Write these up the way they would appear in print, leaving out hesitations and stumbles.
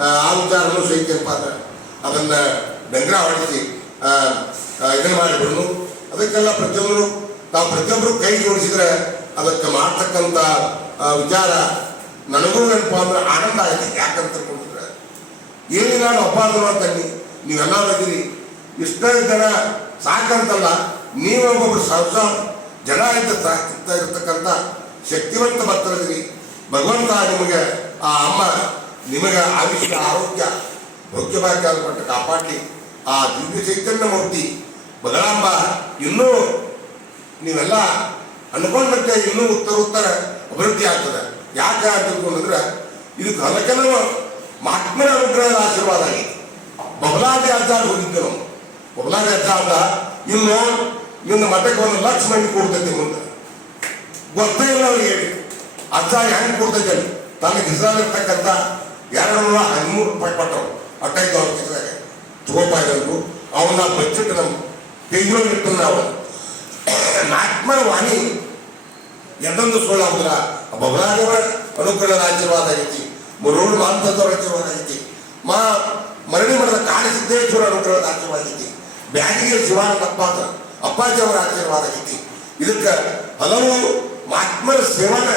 ಆ ವಿಚಾರನೂ ಸಹಿತಪ್ಪ ಅಂದ್ರೆ ಅದನ್ನು ಡಂಗ್ರ ಹೊಡಿಸಿ ಇದನ್ನು ಮಾಡಿಬಿಡ್ನು. ಅದಕ್ಕೆಲ್ಲ ಪ್ರತಿಯೊಬ್ಬರು ಕೈ ಜೋಡಿಸಿದ್ರೆ ಅದಕ್ಕೆ ಮಾಡ್ತಕ್ಕಂಥ ವಿಚಾರ ನನಗೂ ಏನಪ್ಪ ಅಂದ್ರೆ ಆನಂದ ಆಯ್ತು. ಯಾಕಂತ ತಿಳ್ಕೊಂಡಿದ್ರೆ ಏನು ನಾನು ಅಪಾರ್ಥ ತಂಗಿ ನೀವೆಲ್ಲ ಇದ್ದೀರಿ, ಇಷ್ಟ ಜನ ಸಾಕಂತಲ್ಲ, ನೀವೊಬ್ಬೊಬ್ರು ಸಾವಿರ ಜನ ಇರ್ತಕ್ಕಂಥ ಶಕ್ತಿವಂತ ಭಕ್ತರಿದ್ದೀರಿ. ಭಗವಂತ ನಿಮಗೆ ಆ ಅಮ್ಮ ನಿಮಗೆ ಆಯುಷ್ಯ ಆರೋಗ್ಯ ಭೋಗ್ಯಭಾಗ್ಯ ಕೊಟ್ಟು ಕಾಪಾಡಲಿ. ಆ ದಿವ್ಯ ಚೈತನ್ಯ ಮೂರ್ತಿ ಬಗಳಾಂಬ ಇನ್ನೂ ನೀವೆಲ್ಲ ಅನ್ಕೊಂಡಂತೆ ಇನ್ನೂ ಉತ್ತರ ಅಭಿವೃದ್ಧಿ ಆಗ್ತದೆ. ಯಾಕೆ ಅಂತ ತಿಳ್ಕೊಂಡ್ರೆ ಇದಕ್ಕೆ ಹಲಕೆಲ್ಲವ ಮಹಾತ್ಮನ ಅನುಗ್ರಹದ ಆಶೀರ್ವಾದ ಆಗಿದೆ. ಬಬಲಾದಿ ಆಚಾರ ಹೋಗಿದ್ದೆ ನಾವು. ಬಬಲಾದಿ ಆಚಾರ ಇನ್ನು ನಿನ್ನ ಮಠಕ್ಕೆ 1 ಲಕ್ಷ ಮಂದಿ ಕೊಡ್ತೈತಿ ಮುಂದೆ ಗೊತ್ತೇ ಇಲ್ಲ ಅವ್ರಿಗೆ ಹೇಳಿ ಆಚಾರ ಹೆಂಗೆ ಕೊಡ್ತೈತೆ ತನಗೆ ಹೆಸರಾಗಿರ್ತಕ್ಕಂಥ 213 ರೂಪಾಯಿ ಕೊಟ್ಟರು. ಅಟ್ಟೈದು ಅವ್ರ ಕಿಸಿದಾಗ ತಗೋಪಾಯಿದ್ರು ಅವನ್ನ ಬಚ್ಚಿಟ್ಟು ನಮ್ಮ ತೆಗೆಯೋಗಿಟ್ಟು ನಾವು ಮಹಾತ್ಮನ ವಾಣಿ ಎಂದೊಂದು ಸುಳ್ಳಾಗುದ್ರ ಬಬಲಾದಿಯವರ ಅನುಗ್ರಹದ ಆಶೀರ್ವಾದ ಆಗೈತಿ. ಮುರುಳು ಮಾಂತದವರ ಆಶೀರ್ವಾದ ಆಗೈತಿ. ಮರಳಿ ಮಠದ ಕಾಳಿಸಿದ್ದೇಶ್ವರ ಅನುಗ್ರಹದ ಆಶೀರ್ವಾದ ಆಗೈತಿ. ಬ್ಯಾಗಿಗೆ ಶಿವಾನಂದಪ್ಪ ಅಪ್ಪಾಜಿಯವರ ಆಶೀರ್ವಾದ ಆಗೈತಿ. ಇದಕ್ಕೆ ಹಲವು ಮಹಾತ್ಮರ ಸೇವನ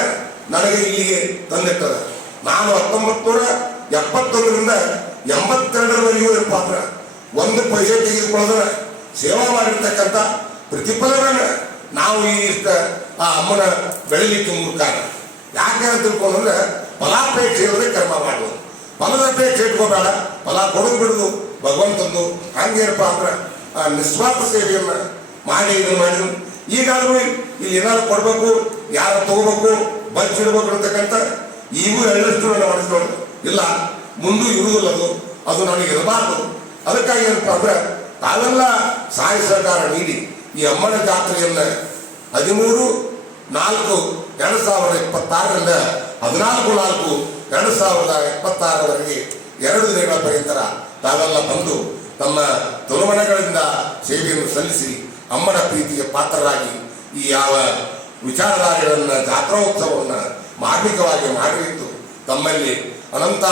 ನನಗೆ ಇಲ್ಲಿಗೆ ತಂದಿಟ್ಟದ. ನಾನು 1971ರಿಂದ 82ರವರೆಗೂ ಏನಪ್ಪ ಅಂದ್ರೆ 1 ಪೈಸೆ ತೆಗೆದುಕೊಳ್ಳೋದ್ರೆ ಸೇವಾ ಮಾಡಿರ್ತಕ್ಕಂಥ ಪ್ರತಿಫಲನ ನಾವು ಇಷ್ಟ ಆ ಅಮ್ಮನ ಬೆಳಿಲಿಕ್ಕೆ ಮೂರ್ಖ. ಯಾಕೆ ಅಂತ ತಿಳ್ಕೊಂಡ್ರೆ ಫಲಾಪೇಕ್ಷೆ ಇರೋದೇ ಕರ್ಮ ಮಾಡುವುದು. ಫಲದ ಅಪೇಕ್ಷೆ ಇಟ್ಕೋಬೇಡ, ಫಲ ಕೊಡೋದು ಬಿಡುದು ಭಗವಂತಂದು. ಹಂಗೇನಪ್ಪ ಅಂದ್ರೆ ಆ ನಿಸ್ವಾರ್ಥ ಸೇವೆಯನ್ನ ಮಾಡಿ ಇದನ್ನು ಮಾಡಿದ್ರು. ಈಗಾದ್ರೂ ಇಲ್ಲಿ ಏನಾದ್ರು ಕೊಡ್ಬೇಕು, ಯಾರು ತಗೋಬೇಕು, ಬಚ್ಚಿಡ್ಬೇಕು ಅಂತಕ್ಕಂಥ ಈಗೂ ಎಳ್ಳಷ್ಟು ನನ್ನ ಮಾಡಿಸ್ಕೊಂಡು ಇಲ್ಲ, ಮುಂದೂ ಇರುವುದಿಲ್ಲ. ಅದು ನನಗೆ ಇರಬಾರ್ದು. ಅದಕ್ಕಾಗಿ ಏನಪ್ಪ ಅಂದ್ರೆ ತಾವೆಲ್ಲ ಸಹಾಯ ಸಹಕಾರ ನೀಡಿ ಈ ಅಮ್ಮನ ಜಾತ್ರೆಯನ್ನ 13/4/2026ರಿಂದ 14/4/2026 2 ದಿನಗಳ ಪರ್ಯಂತರ ತಾವೆಲ್ಲ ಬಂದು ತಮ್ಮ ತನುಮನಗಳಿಂದ ಸೇವೆಯನ್ನು ಸಲ್ಲಿಸಿ ಅಮ್ಮನ ಪ್ರೀತಿಗೆ ಪಾತ್ರರಾಗಿ ಈ ಯಾವ ವಿಚಾರಧಾರೆಗಳನ್ನ ಜಾತ್ರೋತ್ಸವವನ್ನು ಮಾರ್ಮಿಕವಾಗಿ ಮಾಡಿದ್ದು ತಮ್ಮಲ್ಲಿ ಅನಂತ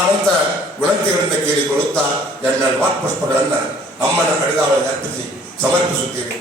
ವಿನಂತಿಗಳಿಂದ ಕೇಳಿಕೊಳ್ಳುತ್ತಾ 2 ವಾಕ್ಪುಷ್ಪಗಳನ್ನು ಅಮ್ಮನ ಕಡಿದಾವಳಿಗೆ ಅರ್ಪಿಸಿ ಸಮರ್ಪಿಸುತ್ತೇವೆ.